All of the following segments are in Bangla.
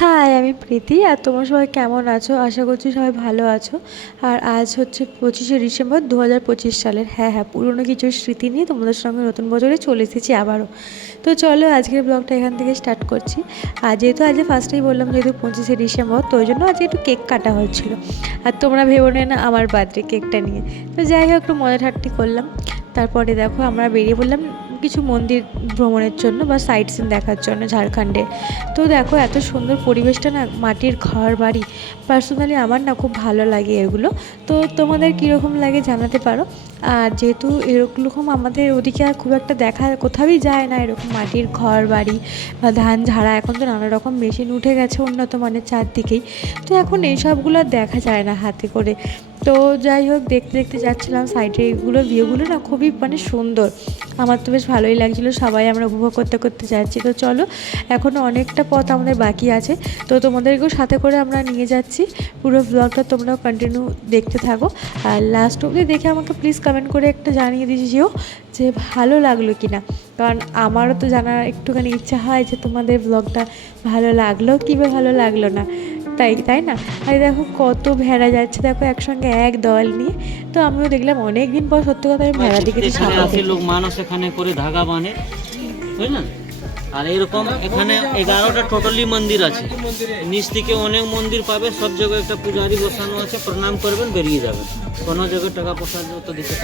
হাই, আমি প্রীতি আর তোমরা সবাই কেমন আছো? আশা করছি সবাই ভালো আছো। আর আজ হচ্ছে পঁচিশে ডিসেম্বর দু হাজার পঁচিশ সালের হ্যাঁ হ্যাঁ পুরনো কিছু স্মৃতি নিয়ে তোমাদের সঙ্গে নতুন বছরে চলে এসেছি আবারও। তো চলো আজকের ব্লগটা এখান থেকে স্টার্ট করছি। আর যেহেতু আজকে ফার্স্টেই বললাম যেহেতু পঁচিশে ডিসেম্বর, তো ওই জন্য আজকে একটু কেক কাটা হচ্ছিল আর তোমরা ভেবো না আমার বার্থডে কেকটা নিয়ে। তো যাই হোক, একটু মজা ঠাট্টি করলাম। তারপরে দেখো আমরা বেরিয়ে পড়লাম কিছু মন্দির ভ্রমণের জন্য বা সাইট সিন দেখার জন্য ঝাড়খণ্ডে। তো দেখো, এত সুন্দর পরিবেশটা না, মাটির ঘর বাড়ি। পার্সোনালি আমার না খুব ভালো লাগে এগুলো। তো তোমাদের কীরকম লাগে জানাতে পারো। আর যেহেতু এরকম আমাদের ওদিকে আর খুব একটা দেখা কোথাওই যায় না এরকম মাটির ঘর বাড়ি বা ধান ঝাড়া। এখন তো নানা রকম মেশিন উঠে গেছে উন্নত মানের চারদিকেই। তো এখন এইসবগুলো দেখা যায় না হাতে করে। তো যাই হোক, দেখতে দেখতে যাচ্ছিলাম সাইডে এগুলো ভিউগুলো না খুবই মানে সুন্দর। আমার তো বেশ ভালোই লাগছিল, সবাই আমরা উপভোগ করতে করতে যাচ্ছি। তো চলো এখনও অনেকটা পথ আমাদের বাকি আছে। তো তোমাদেরকেও সাথে করে আমরা নিয়ে যাচ্ছি। পুরো ব্লগটা তোমরাও কন্টিনিউ দেখতে থাকো। আর লাস্ট অবধি দেখে আমাকে প্লিজ কমেন্ট করে একটা জানিয়ে দিয়েও যে ভালো লাগল কি না কারণ আমারও তো জানার একটুখানি ইচ্ছা হয় যে তোমাদের ব্লগটা ভালো লাগল কি ভালো লাগল না। তাই তাই না? আর দেখো কত ভেড়া যাচ্ছে। দেখো একসঙ্গে এক দল নিয়ে। তো আমিও দেখলাম অনেক দিন পর সত্যি কথা আমি ভেড়া দেখেছি লোক মানুষ এখানে করে ধাগা বাঁধে। বুঝলেন আর এরকম এখানে এগারোটা টোটালি মন্দির আছে। নিচ থেকে অনেক মন্দির পাবে, সব জায়গায় একটা পূজারি বসানো আছে, প্রণাম করবেন, বেরিয়ে যাবেন। কোনো জায়গায় টাকা পয়সা তো দিতে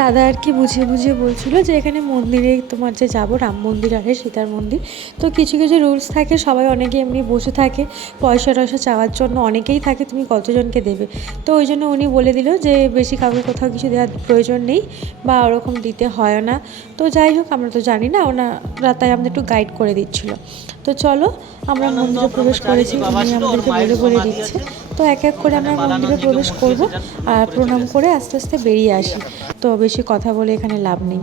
দাদা আর কি বুঝিয়ে বুঝিয়ে বলছিল যে এখানে মন্দিরে তোমার যে যাব, রাম মন্দির আছে সীতার মন্দির। তো কিছু কিছু রুলস থাকে, সবাই অনেকে এমনি বসে থাকে। পয়সা টয়সা চাওয়ার জন্য অনেকেই থাকে, তুমি কতজনকে দেবে? তো ওই জন্য উনি বলে দিল যে বেশি কাউকে কোথাও কিছু দেওয়ার প্রয়োজন নেই বা ওরকম দিতে হয় না। তো যাই হোক আমরা তো জানি না ওনারা তাই আমাদের একটু গাইড করে দিচ্ছিল। তো চলো আমরা মন্দিরে প্রবেশ করেছি উনি আমাদেরকে বলে বলে দিচ্ছে। তো এক এক করে আমরা মন্দিরে প্রবেশ করব আর প্রণাম করে আস্তে আস্তে বেরিয়ে আসি। তো বেশি কথা বলে এখানে লাভ নেই।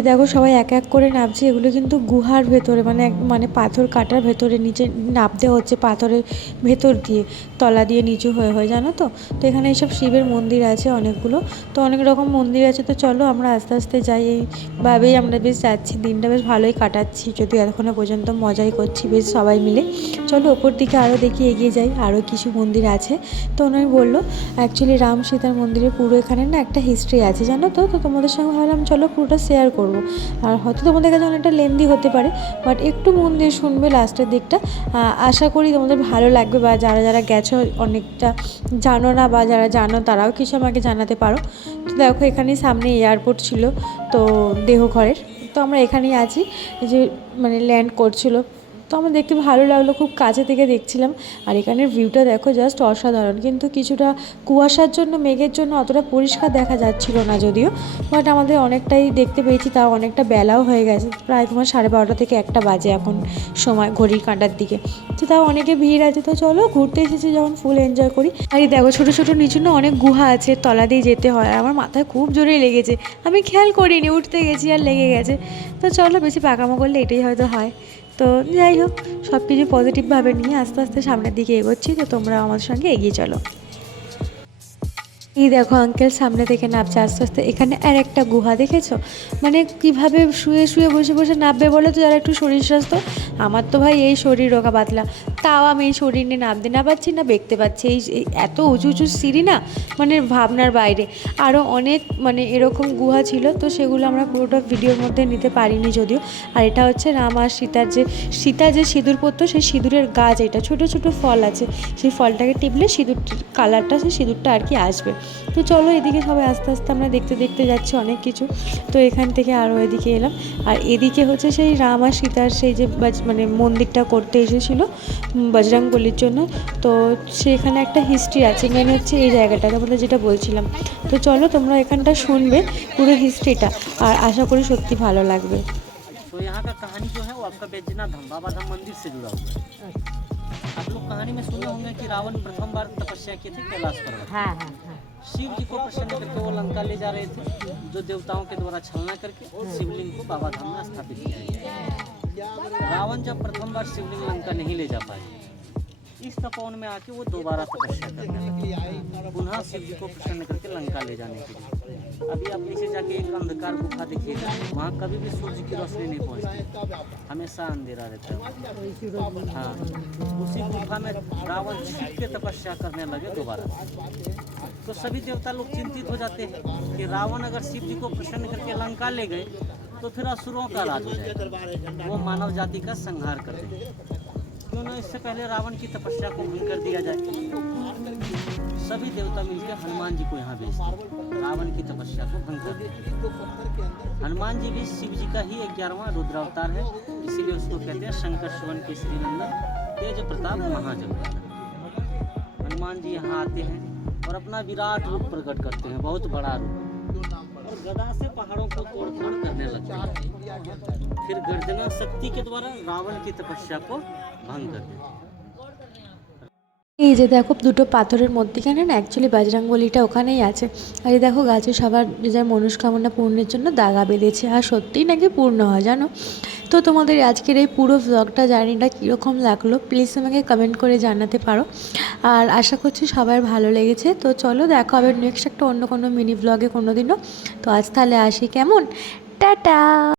এই দেখো সবাই এক এক করে নামছে, এগুলো কিন্তু গুহার ভেতরে মানে এক মানে পাথর কাটার ভেতরে, নিচে নামতে হচ্ছে পাথরের ভেতর দিয়ে, তলা দিয়ে নিচু হয়ে হয়, জানো তো? তো এখানে এইসব শিবের মন্দির আছে অনেকগুলো, তো অনেক রকম মন্দির আছে, তো চলো আমরা আস্তে আস্তে যাই, এইভাবেই আমরা বেশ যাচ্ছি, দিনটা বেশ ভালোই কাটাচ্ছি যদি এখনও পর্যন্ত মজাই করছি বেশ সবাই মিলে, চলো ওপর দিকে আরও দেখি এগিয়ে যাই আরও কিছু মন্দির আছে, তো ওনাই বলল অ্যাকচুয়ালি রাম সীতার মন্দিরের পুরো এখানে না একটা হিস্ট্রি আছে, জানো তো? তো তোমাদের সঙ্গে ভাবলাম চলো পুরোটা শেয়ার করব। আর হয়তো তোমাদের কাছে অনেকটা লেন্দি হতে পারে বাট একটু মন দিয়ে শুনবে লাস্টের দিকটা। আশা করি তোমাদের ভালো লাগবে বা যারা যারা গেছো অনেকটা জানো না বা যারা জানো তারাও কিছু আমাকে জানাতে পারো। তো দেখো এখানে সামনে এয়ারপোর্ট ছিল, তো দেহঘরের তো আমরা এখানেই আছি যে মানে ল্যান্ড করছিল। তো আমার দেখতে ভালো লাগল, খুব কাছে থেকে দেখছিলাম। আর এখানের ভিউটা দেখো জাস্ট অসাধারণ। কিন্তু কিছুটা কুয়াশার জন্য, মেঘের জন্য অতটা পরিষ্কার দেখা যাচ্ছিল না যদিও। বাট আমাদের অনেকটাই দেখতে পেয়েছি, তাও অনেকটা বেলাও হয়ে গেছে। প্রায় তোমার সাড়ে বারোটা থেকে একটা বাজে এখন সময়, ঘড়ির কাঁটার দিকে। তো তাও অনেকে ভিড় আছে, তো চলো ঘুরতে এসেছি যখন ফুল এনজয় করি। আর দেখো, ছোটো ছোটো নিচু না অনেক গুহা আছে, তলা দিয়ে যেতে হয়। আমার মাথায় খুব জোরে লেগেছে। আমি খেয়াল করিনি, উঠতে গেছি আর লেগে গেছে। তো চলো, বেশি পাকামো করলে এটাই হয়তো হয়। তো যাই হোক, সব কিছু পজিটিভভাবে নিয়ে আস্তে আস্তে সামনের দিকে এগোচ্ছি, তো তোমরা আমার সঙ্গে এগিয়ে চলো। এই দেখো আঙ্কেল সামনে থেকে নাবছে আস্তে আস্তে। এখানে আর একটা গুহা দেখেছ? মানে কীভাবে শুয়ে শুয়ে বসে বসে নাববে বলে তো, যারা একটু শরীর স্বাস্থ্য আমার তো ভাই এই শরীর রোগা পাতলা তাও আমি এই শরীর নিয়ে নামতে না পারছি না দেখতে পাচ্ছি এই এত উঁচু উঁচু সিঁড়ি না মানে ভাবনার বাইরে। আরও অনেক মানে এরকম গুহা ছিল, তো সেগুলো আমরা পুরোটা ভিডিওর মধ্যে নিতে পারিনি যদিও। আর এটা হচ্ছে রাম আর সীতার যে, সীতা যে সিঁদুর পরতো, সেই সিঁদুরের গাছ এটা। ছোট ছোট ফল আছে, সেই ফলটাকে টিপলে সিঁদুর কালারটা, সেই সিঁদুরটা আর কি আসবে। তো চলো এদিকে সবাই আস্তে আস্তে আমরা দেখতে দেখতে যাচ্ছি অনেক কিছু। তো এখান থেকে আরও এদিকে এলাম। আর এদিকে হচ্ছে সেই রাম আর সীতার সেই যে মানে মন্দিরটা করতে এসেছিলো বজরংবলির জন্য তো সেখানে একটা হিস্ট্রি আছে মেন হচ্ছে এই জায়গাটা তোমাদের যেটা বলছিলাম তো চলো তোমরা এখানটা শুনবে পুরো হিস্ট্রিটা আর আশা করি সত্যি ভালো লাগবে तो यहाँ का कहानी जो है वो आपका बैजनाथ धाम बाबा धाम मंदिर से जुड़ा हुआ है आप लोग कहानी में सुने होंगे कि रावण प्रथम बार तपस्या किए थे कैलाश पर्वत हाँ हाँ हाँ शिव जी को प्रसन्न करके वो लंका ले जा रहे थे जो देवताओं के द्वारा छलना करके शिवलिंग को बाबा धाम में स्थापित किया गया रावण जब प्रथम बार शिवलिंग लंका नहीं ले जा पाए, इस तपोवन में आके वो दोबारा तपस्या लगे। पुनः शिव जी को प्रसन्न करके लंका ले जाने के लिए। अभी आप नीचे जाके एक अंधकार गुफा देखिएगा, वहाँ कभी भी सूर्य की रोशनी नहीं पहुँचती। हमेशा अंधेरा रहता है। हाँ उसी गुफा में रावण छिप के तपस्या करने लगे दोबारा। तो सभी देवता लोग चिंतित हो जाते हैं कि रावण अगर शिव जी को प्रसन्न करके लंका ले गए तो फिर असुरों का राज हो जाएगा। वो मानव जाति का संहार कर देंगे क्यों ना इससे पहले रावण की तपस्या को भंग कर दिया जाए, सभी देवता मिलकर हनुमान जी को यहाँ भेजते। रावण की तपस्या को भंग कर देते हनुमान जी भी शिव जी का ही ग्यारहवा रुद्रावतार है, इसीलिए उसको कहते हैं शंकर सुवन के श्रीनंदन। तेज प्रताप महाजगवंदन हनुमान जी यहाँ आते हैं और अपना विराट रूप प्रकट करते हैं, बहुत बड़ा रूप। और गदा से पहाड़ों को तोड़ फोड़ करने लगते हैं फिर गर्जना शक्ति के द्वारा रावण की तपस्या को भंग कर देते हैं এই যে দেখো দুটো পাথরের মধ্যেখানে না অ্যাকচুয়ালি বাজরাঙ্গলিটা ওখানেই আছে আর এই দেখো গাছে সবার নিজের মনস্কামনা পূর্ণের জন্য দাগা বেঁধেছে আর সত্যিই নাকি পূর্ণ হয় জানো তো তোমাদের আজকের এই পুরো ব্লগটা জার্নিটা কীরকম লাগলো প্লিজ আমাকে কমেন্ট করে জানাতে পারো আর আশা করছি সবার ভালো লেগেছে। তো চলো দেখো আবার নেক্সট একটা অন্য কোনো মিনি ব্লগে কোনো দিনও তো আজ তাহলে আসি কেমন? টাটা!